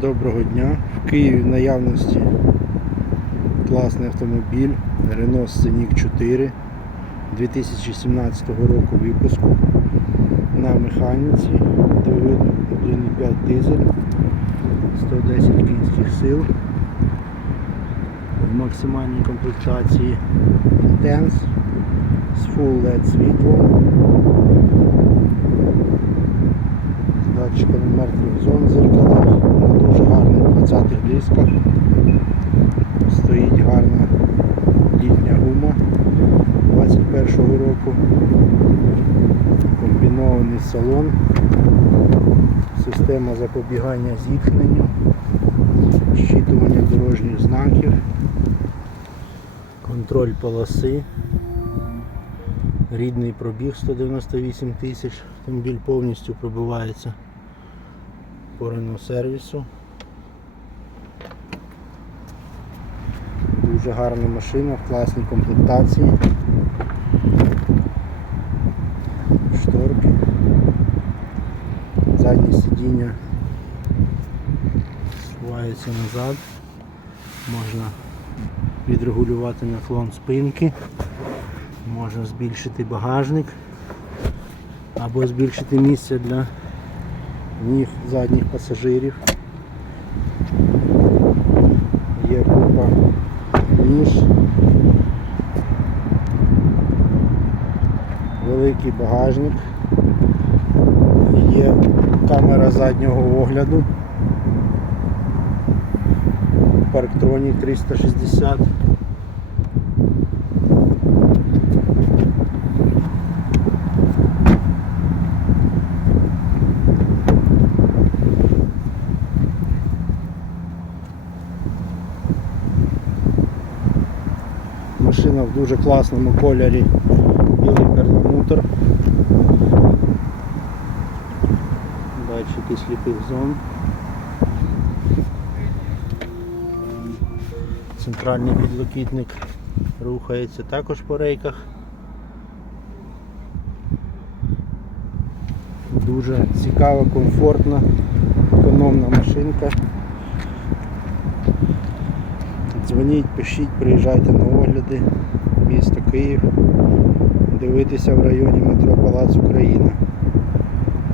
Доброго дня. В Києві в наявності класний автомобіль Renault Scenic 4 2017 року випуску на механіці, двигун 1.5 дизель, 110 кінських сил в максимальній комплектації Intense з Full LED світлом з датчиками мертвих зон в зеркалах, на дуже гарних 20-х. Стоїть гарна літня гума 21-го року. Комбінований салон, система запобігання зіткненню, щитування дорожніх знаків, контроль полоси. Рідний пробіг 198 тисяч. Автомобіль повністю пробивається по Renault сервісу. Дуже гарна машина в класній комплектації. Шторки. Заднє сидіння сувається назад. Можна відрегулювати наклон спинки. Можна збільшити багажник або збільшити місце для ніг задніх пасажирів. Великий багажник. Є камера заднього огляду. Парктронік 360. Машина в дуже класному кольорі білий перламутр. Датчики сліпих зон. Центральний підлокітник рухається також по рейках. Дуже цікава, комфортна, економна машинка. Дзвоніть, пишіть, приїжджайте на огляди, місто Київ, дивитися в районі метро Палац Україна.